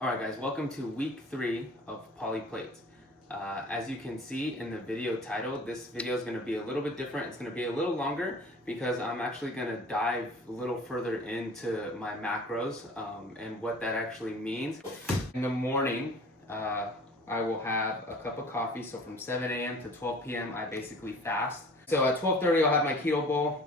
Alright guys, welcome to week 3 of Poly Plates. As you can see in the video title, this video is going to be a little bit different. It's going to be a little longer because I'm actually going to dive a little further into my macros and what that actually means. In the morning, I will have a cup of coffee. So from 7 a.m. to 12 p.m. I basically fast. So at 12:30 I'll have my keto bowl.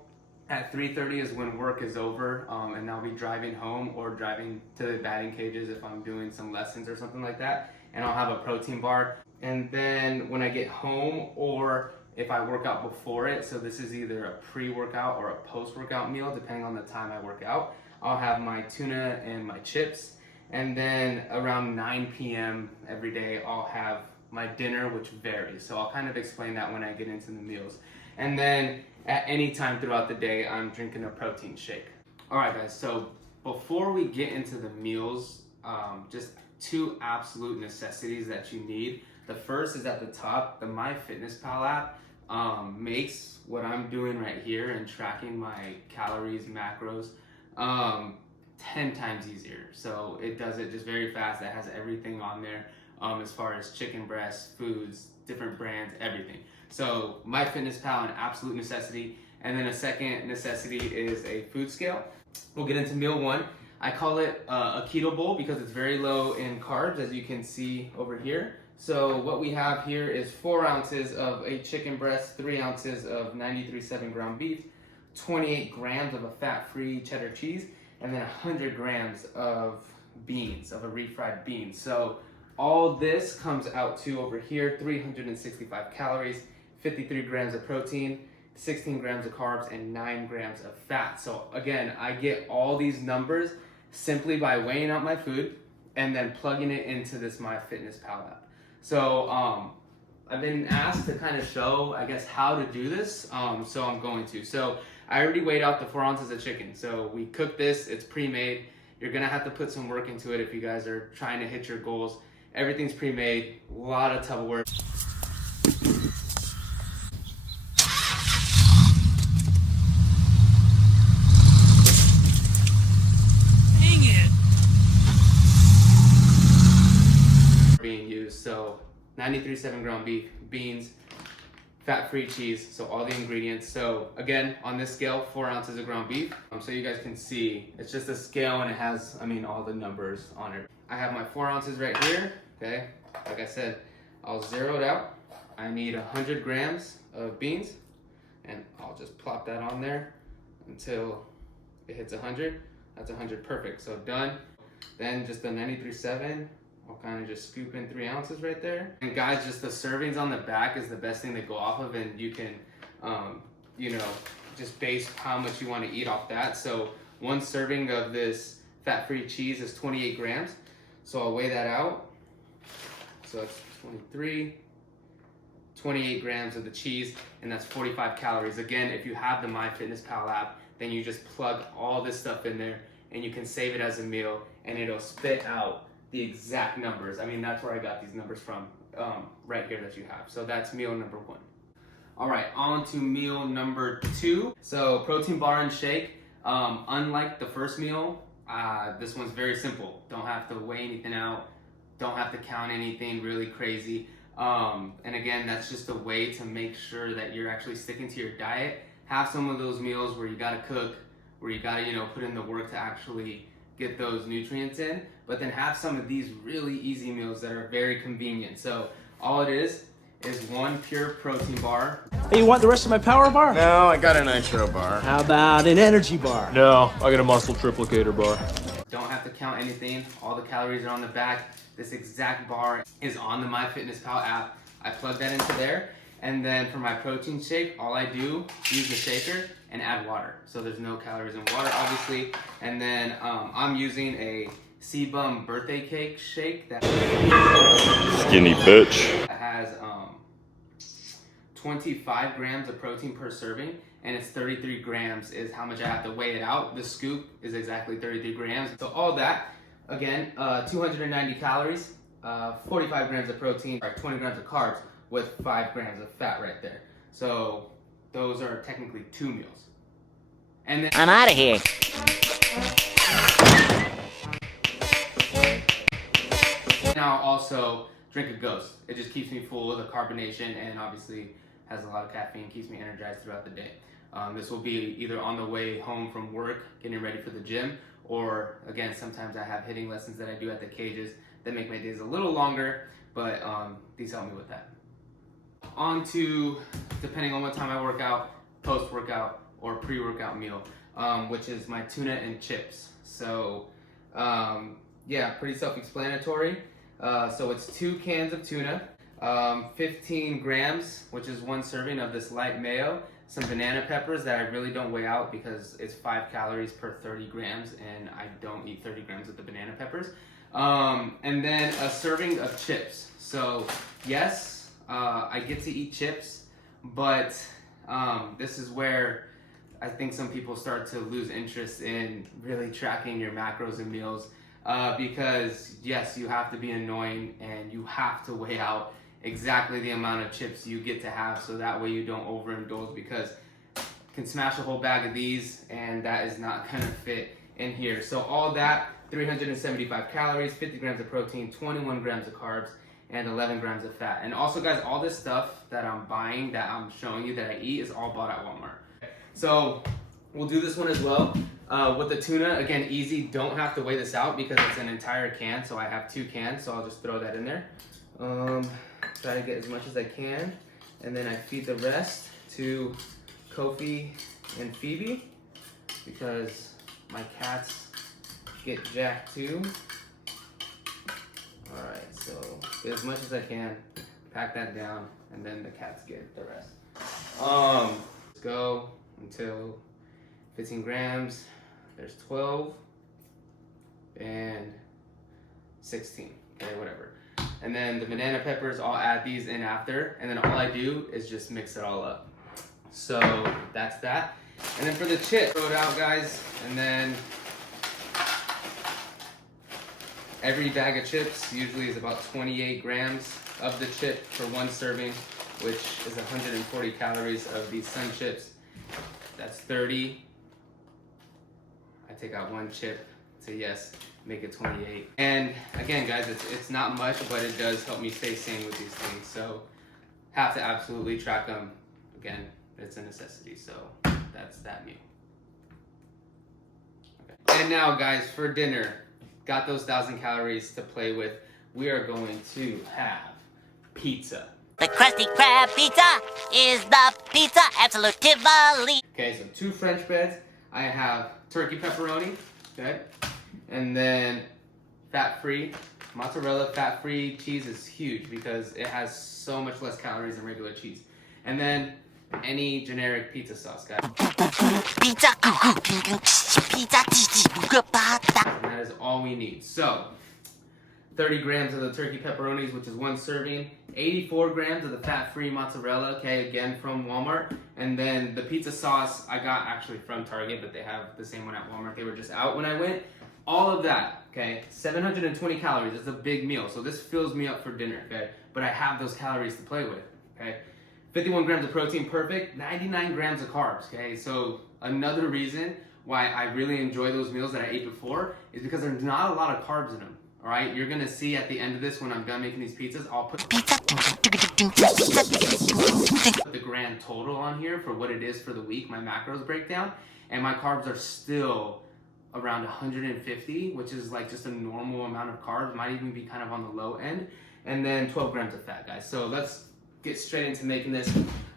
At 3:30 is when work is over, and I'll be driving home or driving to the batting cages if I'm doing some lessons or something like that, and I'll have a protein bar. And then when I get home, or if I work out before it, so this is either a pre-workout or a post-workout meal depending on the time I work out, I'll have my tuna and my chips. And then around 9 p.m. every day I'll have my dinner, which varies, so I'll kind of explain that when I get into the meals. And then at any time throughout the day, I'm drinking a protein shake. All right, guys, so before we get into the meals, just two absolute necessities that you need. The first is at the top. The MyFitnessPal app makes what I'm doing right here and tracking my calories, macros, 10 times easier. So it does it just very fast. It has everything on there as far as chicken breasts, foods, different brands, everything. So MyFitnessPal, an absolute necessity. And then a second necessity is a food scale. We'll get into meal one. I call it a keto bowl because it's very low in carbs, as you can see over here. So what we have here is 4 ounces of a chicken breast, 3 ounces of 93.7 ground beef, 28 grams of a fat-free cheddar cheese, and then 100 grams of beans, of a refried bean. So all this comes out to over here 365 calories, 53 grams of protein, 16 grams of carbs, and 9 grams of fat. So again, I get all these numbers simply by weighing out my food and then plugging it into this MyFitnessPal app. So I've been asked to kind of show, I guess, how to do this, so I'm going to. So I already weighed out the 4 ounces of chicken. So we cooked this, it's pre-made. You're gonna have to put some work into it if you guys are trying to hit your goals. Everything's pre-made, a lot of tub work. Being used, so 93.7 ground beef, beans, fat-free cheese, so all the ingredients. So again, on this scale, 4 ounces of ground beef. So you guys can see, it's just a scale and it has, all the numbers on it. I have my 4 ounces right here, okay? Like I said, I'll zero it out. I need 100 grams of beans, and I'll just plop that on there until it hits 100. That's 100, perfect, so done. Then just the 93.7, I'll kind of just scoop in 3 ounces right there. And guys, just the servings on the back is the best thing to go off of, and you can, just base how much you want to eat off that. So 1 serving of this fat-free cheese is 28 grams. So I'll weigh that out. So it's 28 grams of the cheese, and that's 45 calories. Again, if you have the MyFitnessPal app, then you just plug all this stuff in there, and you can save it as a meal, and it'll spit out the exact numbers. That's where I got these numbers from, right here that you have. So that's meal number 1. All right, on to meal number 2. So protein bar and shake. Unlike the first meal, this one's very simple. Don't have to weigh anything out. Don't have to count anything really crazy. And again, that's just a way to make sure that you're actually sticking to your diet. Have some of those meals where you gotta cook, where you gotta, put in the work to actually get those nutrients in, but then have some of these really easy meals that are very convenient. So all it is 1 pure protein bar. Hey, you want the rest of my power bar? No, I got a nitro bar. How about an energy bar? No, I got a muscle triplicator bar. Don't have to count anything. All the calories are on the back. This exact bar is on the MyFitnessPal app. I plug that into there. And then for my protein shake, all I do is use the shaker and add water. So there's no calories in water, obviously. And then I'm using a C-Bum birthday cake shake that Skinny bitch. has 25 grams of protein per serving, and it's 33 grams is how much I have to weigh it out. The scoop is exactly 33 grams. So all that, again, 290 calories, 45 grams of protein, or 20 grams of carbs, with 5 grams of fat right there. So those are technically 2 meals. And then I'm out of here. now also drink a Ghost. It just keeps me full of the carbonation and obviously has a lot of caffeine, keeps me energized throughout the day. This will be either on the way home from work, getting ready for the gym, or again, sometimes I have hitting lessons that I do at the cages that make my days a little longer, but these help me with that. On to, depending on what time I work out, post-workout or pre-workout meal, which is my tuna and chips. So yeah, pretty self-explanatory. So it's 2 cans of tuna, 15 grams, which is 1 serving of this light mayo, some banana peppers that I really don't weigh out because it's 5 calories per 30 grams and I don't eat 30 grams with the banana peppers. And then a serving of chips. So yes, I get to eat chips, but this is where I think some people start to lose interest in really tracking your macros and meals, because yes, you have to be annoying and you have to weigh out exactly the amount of chips you get to have, so that way you don't overindulge, because you can smash a whole bag of these and that is not gonna fit in here. So all that, 375 calories, 50 grams of protein, 21 grams of carbs, and 11 grams of fat. And also guys, all this stuff that I'm buying, that I'm showing you that I eat, is all bought at Walmart. So we'll do this one as well. With the tuna, again, easy, don't have to weigh this out because it's an entire can, so I have 2 cans, so I'll just throw that in there. Try to get as much as I can, and then I feed the rest to Kofi and Phoebe because my cats get jacked too. Alright, so get as much as I can, pack that down, and then the cats get the rest. Let's go until 15 grams, there's 12, and 16, okay, whatever. And then the banana peppers, I'll add these in after, and then all I do is just mix it all up. So that's that. And then for the chips, throw it out guys, and then every bag of chips usually is about 28 grams of the chip for 1 serving, which is 140 calories of these sun chips. That's 30. I take out 1 chip, so yes, make it 28. And again guys, it's not much, but it does help me stay sane with these things. So have to absolutely track them. Again, it's a necessity, so that's that meal. Okay. And now guys, for dinner, got those 1,000 calories to play with. We are going to have pizza. The Krusty Krab pizza is the pizza absolutely. Okay, so 2 French breads. I have turkey pepperoni, okay? And then fat-free, mozzarella fat-free cheese is huge because it has so much less calories than regular cheese. And then any generic pizza sauce, guys. Pizza. And that is all we need. So 30 grams of the turkey pepperonis, which is 1 serving, 84 grams of the fat-free mozzarella, okay, again from Walmart, and then the pizza sauce I got actually from Target, but they have the same one at Walmart. They were just out when I went. All of that, okay, 720 calories. It's a big meal, so this fills me up for dinner, okay, but I have those calories to play with, okay. 51 grams of protein, perfect. 99 grams of carbs, okay, so another reason why I really enjoy those meals that I ate before is because there's not a lot of carbs in them. All right, you're gonna see at the end of this when I'm done making these pizzas, I'll put the grand total on here for what it is for the week, my macros breakdown, and my carbs are still around 150, which is like just a normal amount of carbs, might even be kind of on the low end, and then 12 grams of fat, guys. So let's get straight into making this.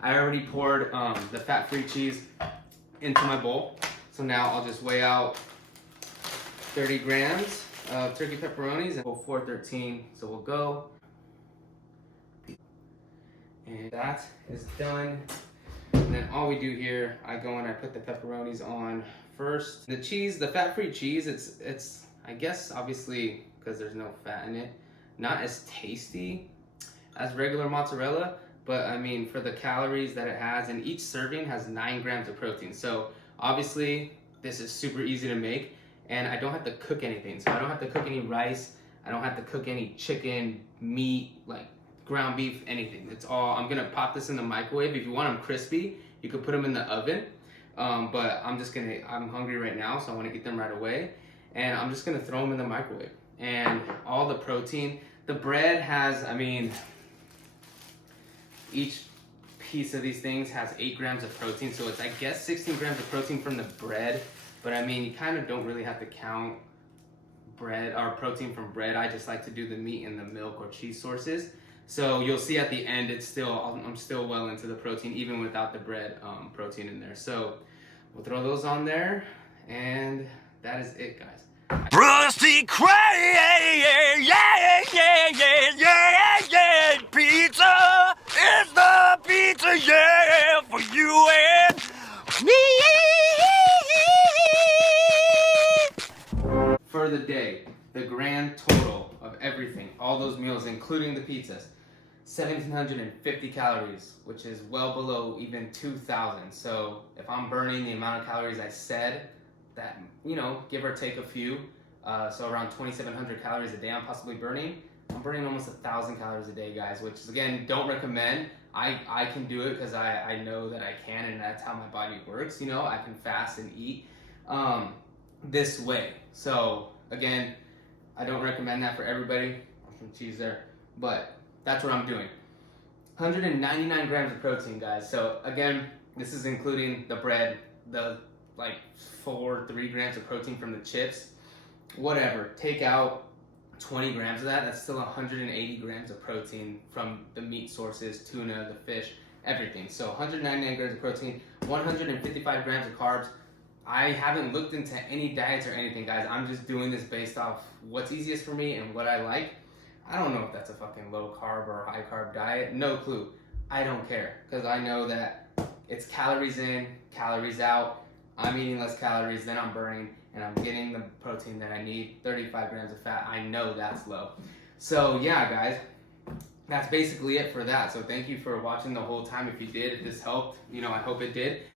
I already poured the fat-free cheese into my bowl, so now I'll just weigh out 30 grams of turkey pepperonis and 413, so we'll go. And that is done. And then all we do here, I go and I put the pepperonis on first. The cheese, the fat-free cheese, it's I guess obviously because there's no fat in it, not as tasty as regular mozzarella, but I mean for the calories that it has, and each serving has 9 grams of protein. So obviously this is super easy to make, and I don't have to cook anything. So I don't have to cook any rice, I don't have to cook any chicken, meat, like ground beef, anything. It's all, I'm gonna pop this in the microwave. If you want them crispy, you could put them in the oven. But I'm hungry right now, so I wanna eat them right away. And I'm just gonna throw them in the microwave. And all the protein The bread has, I mean, each piece of these things has 8 grams of protein, so it's, I guess, 16 grams of protein from the bread. But I mean, you kind of don't really have to count bread or protein from bread. I just like to do the meat and the milk or cheese sources. So you'll see at the end, it's still, I'm still well into the protein even without the bread protein in there. So we'll throw those on there, and that is it, guys. Rusty Craig, yeah, pizza is the pizza, yeah, for you and me. For the day, the grand total of everything, all those meals, including the pizzas, 1,750 calories, which is well below even 2,000. So if I'm burning the amount of calories I said, that, you know, give or take a few, so around 2,700 calories a day I'm possibly burning. I'm burning almost 1,000 calories a day, guys, which is, again, don't recommend. I can do it because I know that I can, and that's how my body works. You know, I can fast and eat this way. So again, I don't recommend that for everybody. Some cheese there, but that's what I'm doing. 199 grams of protein, guys. So again, this is including the bread, the like 3 grams of protein from the chips, whatever. Take out 20 grams of that. That's still 180 grams of protein from the meat sources, tuna, the fish, everything. So 199 grams of protein, 155 grams of carbs. I haven't looked into any diets or anything, guys. I'm just doing this based off what's easiest for me and what I like. I don't know if that's a fucking low carb or high carb diet. No clue. I don't care, because I know that it's calories in, calories out. I'm eating less calories than I'm burning, and I'm getting the protein that I need. 35 grams of fat. I know that's low. So yeah, guys, that's basically it for that. So thank you for watching the whole time. If you did, if this helped, you know, I hope it did.